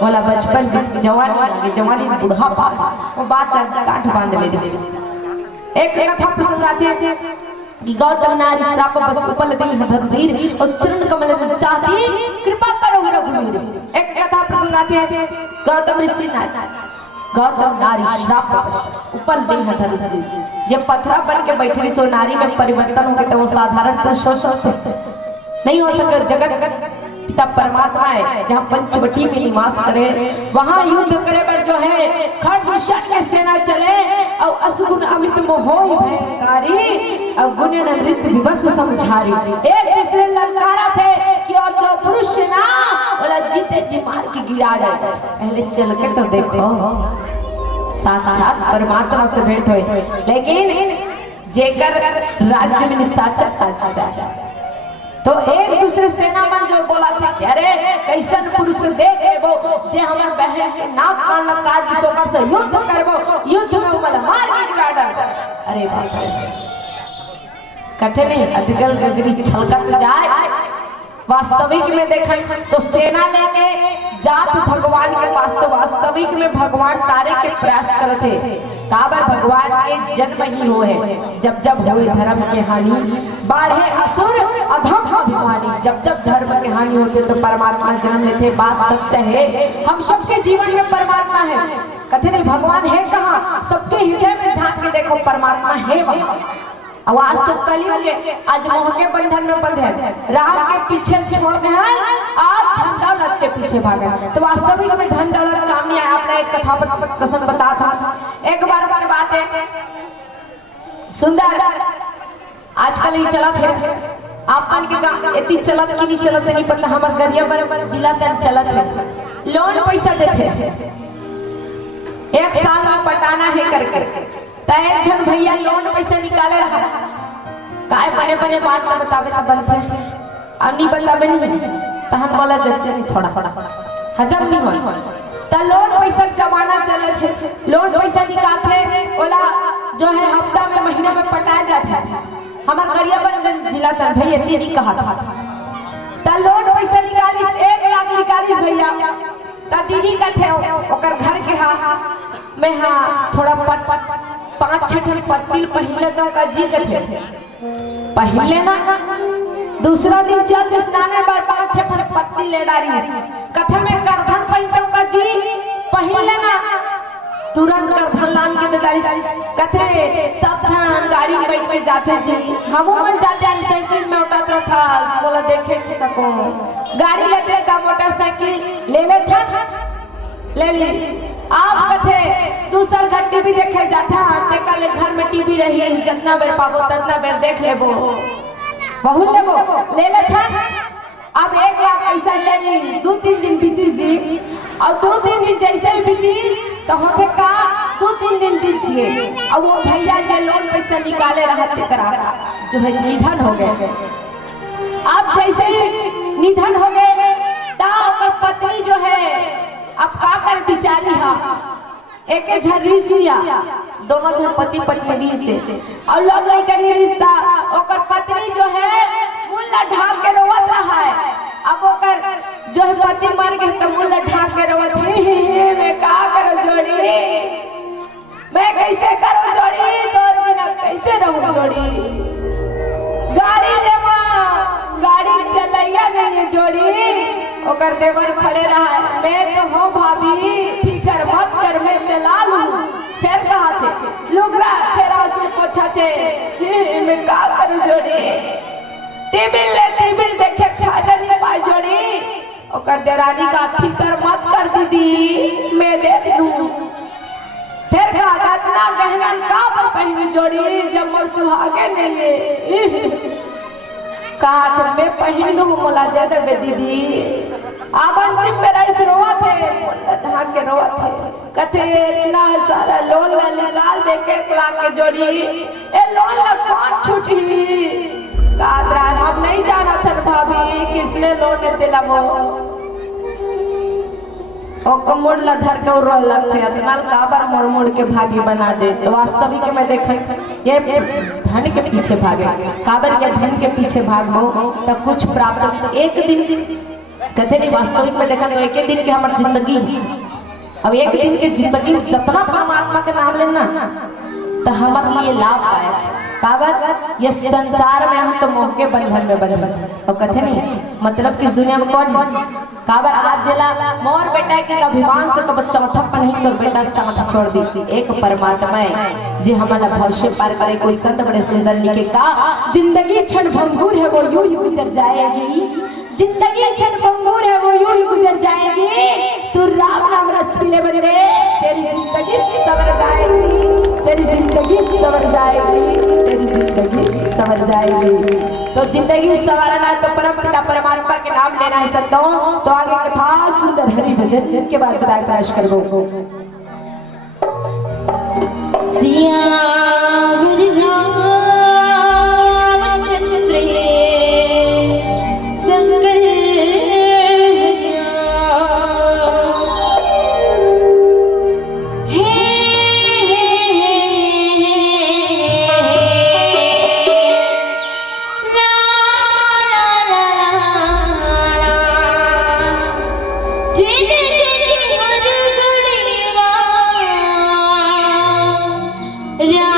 बोला बचपन जवानी आगे जवानी बुढ़ापा वो बात काट बांध ले ऋषि। एक कथा प्रसंग आते हैं कि गौतम नारी श्राप बस उपल दी धरधीर और चरण कमल में चाहती कृपा करो रघुवीर। एक कथा प्रसंग आते हैं गौतम ऋषि गौतम नारी श्राप उपल दी धरधीर। जब पत्थरा बन के बैठे सो नारी में परिवर्तन हो गए तो वो साधारण नहीं हो सके। जगत पिता परमात्मा है जहाँ पंचवटी में निवास करे वहाँ युद्ध करे पर जो है खड्ग के सेना चले और असगुण अमृत मोहोई भयंकारी और गुण अमृत विवश समझारी। एक दूसरे ललकारा थे कि और दो पुरुष ना बोला जीते जी मार के गिरा दे। पहले चल के तो देखो साक्षात परमात्मा से भेंट हुए। लेकिन जेकर राज्य में साचा तो एक दूसरे सेना मन जो बोला था कि अरे कैसन पुरुष देख लेबो जे हमर बहन के नाक कान काट सोकर से युद्ध करबो युद्ध में उमल मार के गिरा दे। अरे बाप रे कथे नहीं अधगल गगरी छलकत जाए। वास्तविक में देखन तो सेना लेके जात भगवान के पास तो वास्तविक में भगवान तारे के प्रयास करते काबर भगवान के जन्म ही हुए जब जब हुए धर्म के हानि बाढ़े असुर अधम अभिमानी। जब जब धर्म के हानि होते तो परमात्मा जन्म लेते। बात सत्य है हम सबके जीवन में परमात्मा है। कथे नहीं भगवान है कहाँ? सबके हृदय में झांक के देखो परमात्मा है वहाँ। आज तो कलयुग आज मोह के बंधन में बंध है राम के पीछे छोड़ दे आप धन दौलत के पीछे भागे। तो वास्तविक में धन दौलत काम नहीं आया। आपने एक कथा प्रसंग बता था एक बार बात है सुंदर आजकल ही चला थे आपन के गांव इतनी चलत की नहीं चलत नहीं पता। हमार गरियाबंद जिला तक चलत है लोन पैसा देते एक साल में पटाना है करके एक जन भैया लोन पैसा निकाले रहा काय बने बने बात का बतावे तो बनते अब नहीं बतावे नहीं तो हम बोला जल्दी नहीं थोड़ा हजम नहीं हो तो लोन पैसा जमाना चले थे। लोन पैसा निकालते बोला जो है हफ्ता में महीना में पटाया जाता था। हमारे गरियाबंद जिला तक भैया इतनी नहीं कहा था तो लोन पैसा निकाली 1 लाख निकाली भैया तो दीदी का थे ओकर घर के में थोड़ा 5-6 पत्तिल पहले तो का जी के थे पहले ना दूसरा दिन चल स्नाने बार 5-6 पत्तिल ले डाली कथे में करधन पहनते का जी पहले ना तुरंत करधन लान के दारी कथे सब छान गाड़ी में बैठ के जाते जी हम मन जाते हैं साइकिल में उठाता था बोला देखे सको गाड़ी लेते का मोटरसाइकिल ले ले था ले ली। आप कथे दूसर घर टीवी देखे जाता कल घर में टीवी रही जितना बेर पाबो ततना बेर देख लेबो बहुत लेबो ले ले था। अब 1 लाख पैसा ले ली 2-3 दिन बीती जी और 2-3 दिन जैसे ही बीती तो होते का 2-3 दिन बीत गए और वो भैया जो लोन पैसा निकाले रहते करा जो है निधन हो गए। अब जैसे ही निधन हो गए तो पत्नी जो है अब का कर बिचारी हा एक झरी सुया दोनों जन पति पत्नी से और लोग लेकर रिश्ता ओकर पत्नी जो है मुल्ला ढाक के रोवत रहा है। अब ओकर जो है पति मर गए तो मुल्ला ढाक के रोवत है मैं का करो जोड़ी मैं कैसे करो जोड़ी तो बिना कैसे रहूं जोड़ी गाड़ी लेवा गाड़ी चलैया नहीं जोड़ी ओकर देवर खड़े रहा मैं तो हो भाभी फिकर मत कर मैं चला लूं। फिर कहा थे लुगरा फिर आंसू पोछा थे मैं का करूं जोड़ी टीवी देखे खाना नहीं पाई जोड़ी और देरानी का फिकर मत कर दीदी, मैं देख लूं। फिर कहा इतना गहना का पर पहनी जोड़ी जब मोर सुहागे नहीं है। कहा तो मैं पहन लूं, मोला दे दे दीदी। अब अंतिम मेरा इस रोआ थे, मोला धा के रोआ थे। कथे इतना सारा लोन ला निकाल दे के लाख के जोड़ी, ए लोन ला कौन छूटी? कादरा हम नहीं जाना था भाभी किसने लोन दिला वो। ओ कमुड़ ला धर के रो लगते इतना काबर मोड़ मोड़ के भागी बना दे। तो वास्तविक में देखे ये धन के पीछे भागे, काबर ये धन के पीछे भागो तो कुछ प्राप्त एक दिन कहते नहीं। वास्तविक में देखा तो एक दिन की हमारी जिंदगी, अब एक दिन के जिंदगी में जितना परमात्मा के नाम लेना तो हमारे लिए लाभदायक है। काबर ये संसार में हम तो मोह के बंधन में बंधे और कहते नहीं मतलब किस दुनिया में कौन है। काबर आज जिला मोर बेटा के अभिमान से कब चौथा नहीं तो बेटा साथ छोड़ दी। एक परमात्मा है जे हमारा भविष्य पार करे। कोई संत बड़े सुंदर लिखे का, जिंदगी क्षण भंगुर है वो यूं ही गुजर जाएगी। जिंदगी क्षण भंगुर है वो यूं ही गुजर जाएगी। तू राम नाम रस पीले बंदे, तेरी जिंदगी सवर जाएगी, तेरी जिंदगी सवर जाएगी, तेरी जिंदगी सवर जाएगी। तो जिंदगी सवारना तो परम पिता परमात्मा के नाम लेना है संतों। तो आगे कथा सुंदर हरि भजन जिनके बाद बताए प्रयास करो। सियावर रामचंद्र संकर Yeah.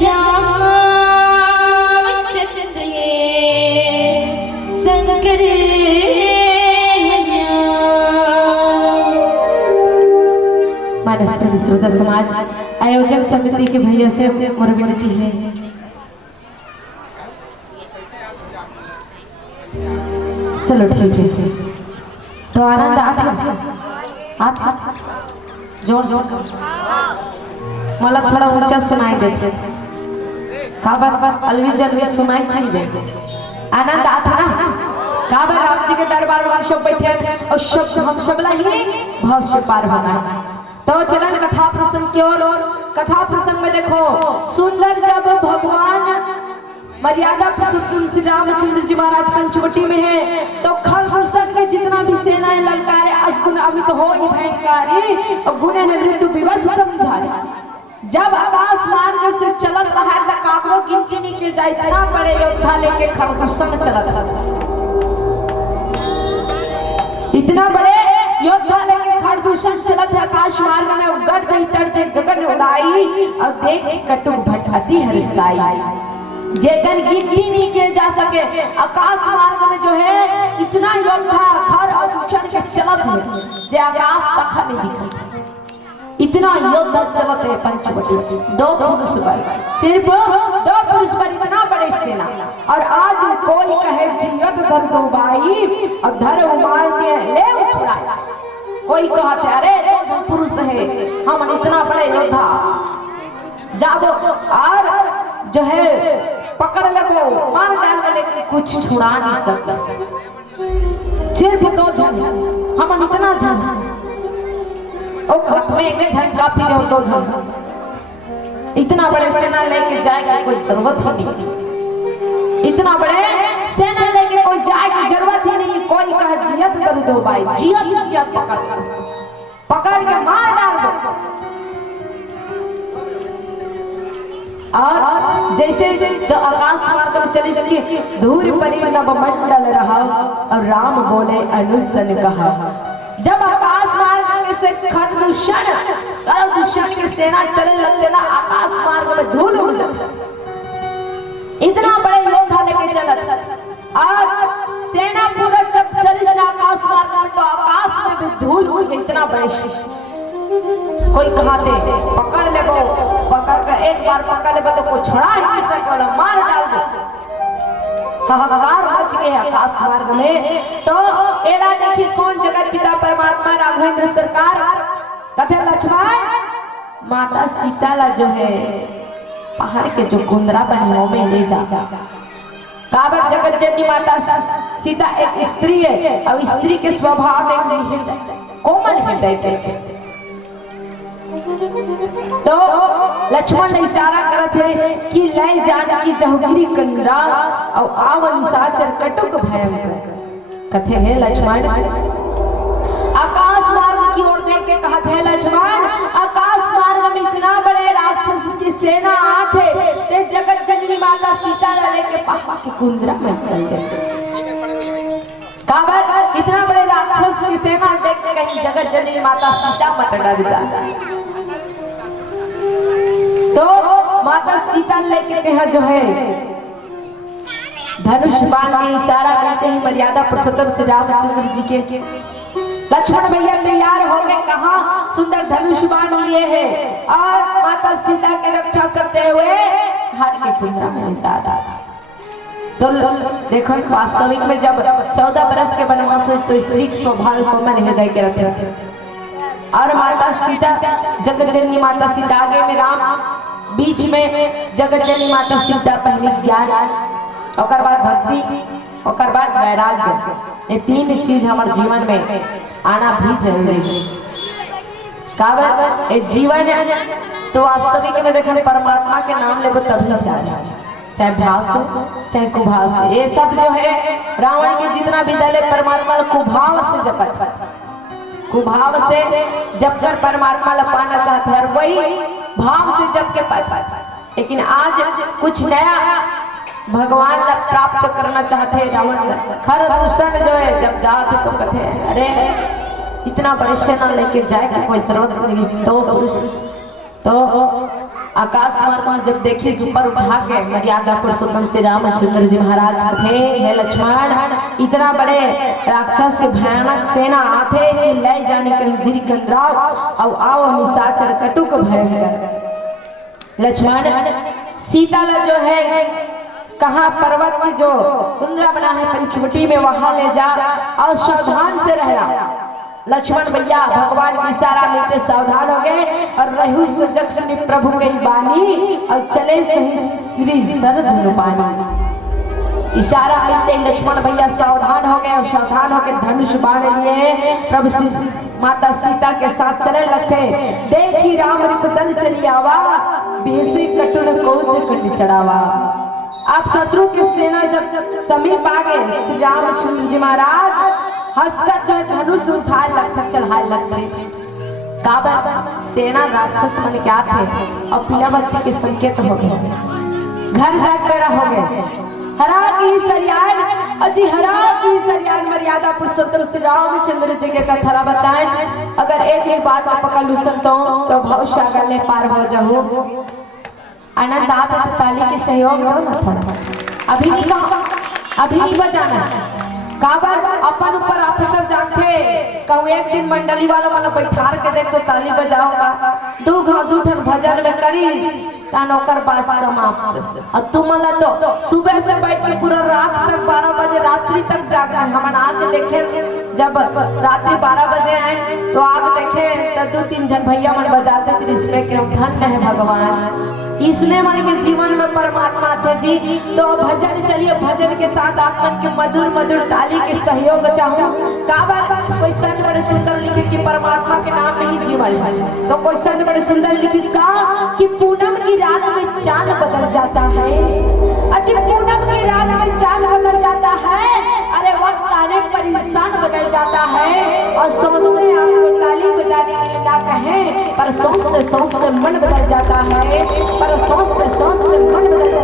रामचंद्र शंकर मानस पर श्रोता समाज आयोजक समिति के भैया से मोर विनती है, चलो ठीक है। तो आनंद आप जोर जोर मतलब थोड़ा ऊंचा सुनाई देते का बार अलवी जल्दी सुनाई चल जाए। आनंद आता ना का बार राम जी के दरबार में हम सब बैठे और सब हम सब ही भाव से पार होना है। तो चलन कथा प्रसंग की ओर। कथा प्रसंग में देखो सुंदर जब भगवान मर्यादा पुरुषोत्तम श्री रामचंद्र जी महाराज पंचवटी में है तो खरदूषण के जितना भी सेनाएं ललकारे असगुण अमित हो भयंकारी और गुणे ने मृत्यु विवश समझारे। जब आकाश मार्ग से चलत रहा है तो काकरो गिनती नहीं के जाए, इतना बड़े योद्धा लेके खरदूषण चलत रहा, इतना बड़े योद्धा लेके खरदूषण चलत है आकाश मार्ग में। गढ़ कहीं तरजे गगन उड़ाई और देख कटुक भट अति हर्षाई। जेकर गिनती नहीं किए जा सके आकाश मार्ग में जो है इतना योद्धा खरदूषण के चलत है जे आकाश तक नहीं दिखत, इतना योद्धा चलत है पंचवटी। दो पुरुष बल, सिर्फ दो पुरुष बल, इतना बड़े सेना। और आज कोई कहे जियत धर दो बाई और धर उमार दिए ले छुड़ाई। कोई कहते अरे दो पुरुष है हम इतना बड़े योद्धा जब और जो है पकड़ ले मार डाल के लेकिन कुछ छुड़ा नहीं सकता। सिर्फ दो जन हम इतना जन और हाथ में एक झटका फिर और दो जन, इतना बड़े सेना लेके जाए की कोई जरूरत ही नहीं, इतना बड़े सेना लेके कोई जाए की जरूरत ही नहीं। कोई कहे जियत करू दो भाई, जियत जियत पकड़ के मार डाल दो। और जैसे आकाश मार्ग में चली सकी धूल परी नभ मंडल रहा और राम बोले अनुसन कहा। जब आकाश मार्ग से खरदूषण की सेना चले लगते ना आकाश मार्ग में धूल उड़ जाती, इतना बड़े योद्धा लेके चलत और सेना पूरा जब चली आकाश मार्ग में तो आकाश में भी धूल उड़ गई, इतना बड़े। कोई कहते पकड़ ले पकड़ कर एक बार पकड़ ले तो कोई छोड़ा ही नहीं सकल, मार डाल दे। हाहाकार मच गए आकाश मार्ग में। तो एला देखिस कौन जगत पिता परमात्मा राघवेंद्र सरकार कथे लक्ष्मण माता सीता ला जो है पहाड़ के जो कुंदरा बने में ले जा। काबर जगत जननी माता सीता एक स्त्री है और स्त्री के स्वभाव एक कोमल हृदय के। तो लक्ष्मण ने इशारा करत है कि लय जानकी जहुगिरी कंदरा और आव निशाचर कटुक भयंकर। कथे है लक्ष्मण आकाश मार्ग की ओर देख के कहत है लक्ष्मण आकाश मार्ग में इतना बड़े राक्षस की सेना आते ते जगत जननी माता सीता लेके पापा के कुंदरा में चल जाए। काबर इतना बड़े राक्षस की सेना देख के कहीं जगत जननी माता सीता मत डर जाए। तो माता सीता लेके कहा जो है धनुष बाण के इशारा मिलते हैं मर्यादा पुरुषोत्तम श्री रामचंद्र जी के। लक्ष्मण भैया तैयार हो गए, कहा सुंदर धनुष बाण लिए हैं और माता सीता की रक्षा करते हुए हाथ के कुंदरा में जा रहा था। तो देखो वास्तविक में जब 14 बरस के वनवास हुए तो स्त्री स्वभाव कोमल हृदय के रहते और माता सीता जगत जननी माता सीता आगे में राम बीच में जगत जननी माता सीता पहली ज्ञान और बाद भक्ति और बाद वैराग्य, ये तीन चीज हमारे जीवन में आना भी जरूरी है। काबर ये जीवन तो वास्तविक में देखा परमात्मा के नाम ले तभी शायद चाहे भाव से चाहे कुभाव से। ये सब जो है रावण के जितना भी दल है परमात्मा कुभाव से जपत, कुभाव से जब कर परमात्मा ला पाना चाहते हैं और वही भाव से जप के पाते। लेकिन आज कुछ नया भगवान ला प्राप्त करना चाहते हैं रावण खरदूषण जो है जब जाते तो कहते अरे इतना बड़े सेना लेके जाए कोई जरूरत नहीं। तो पुरुष तो आकाश मार्ग में जब देखी ऊपर उठा के मर्यादा पुरुषोत्तम श्री रामचंद्र जी महाराज थे, हे लक्ष्मण इतना बड़े राक्षस के भयानक सेना आते कि ले जाने के हुजरी कंदराव और आओ निशाचर कटुक भयंकर। लक्ष्मण सीता जो है कहाँ पर्वत की जो कुंद्रा बना है पंचवटी में वहां ले जा और सावधान से रहना। लक्ष्मण भैया भगवान की इशारा मिलते सावधान हो गए और रहु सजग सुनी प्रभु की बानी और चले सही श्री सरधनु पानी। इशारा मिलते ही लक्ष्मण भैया सावधान हो गए और सावधान होकर धनुष बाण लिए प्रभु श्री माता सीता के साथ चले लगते। देखी राम रिप दल चली आवा बेसे कटुन कौत्र कंड चढ़ावा। आप शत्रु की सेना जब समीप आ गए श्री रामचंद्र जी महाराज हंसकर जो धनुष उठाए लगते चढ़ाए लगते। काबा सेना राक्षस मन क्या थे और पीलावती के संकेत हो गए, घर जाकर हो गए। हरा की सरियान अजी हरा की सरियान मर्यादा पुरुषोत्तम श्री रामचंद्र जी के कथा बताएं। अगर एक ही बात में पकड़ लू सकता हूँ तो बहुत सागर ले पार हो जाओ। आनंद आता तो ताली के सहयोग दो ना थोड़ा। अभी नहीं कहा, अभी नहीं बजाना। काबर अपन ऊपर आते तक जाते कहूँ एक दिन मंडली वाला वाला बैठार के देख तो ताली बजाओगा। दो ठन भजन में करी तानोकर बात समाप्त। और तुम तो सुबह से बैठ के पूरा रात तक 12 बजे रात्रि तक जाग रहे। हम आके देखे जब रात्रि 12 बजे आए तो आग देखे तो 2-3 जन भैया मन बजाते इसमें के धन्य है भगवान इसने मन के जीवन में परमात्मा थे जी। तो भजन चलिए, भजन के साथ आप मन के मधुर मधुर ताली के सहयोग चाहूँ। काबर कोई संत बड़े सुंदर लिखे कि परमात्मा के नाम में ही जीवन है। तो कोई संत बड़े सुंदर लिखी इसका कि पूनम की रात में चांद बदल जाता है। अच्छा पूनम की रात में चांद बदल जाता है, अरे वक्त आने पर इंसान बदल जाता है। और सोचते आपको ताली बजाने के लिए ना कहें पर सोचते सोचते मन बदल जाता है, पर सोचते सोचते मन बदल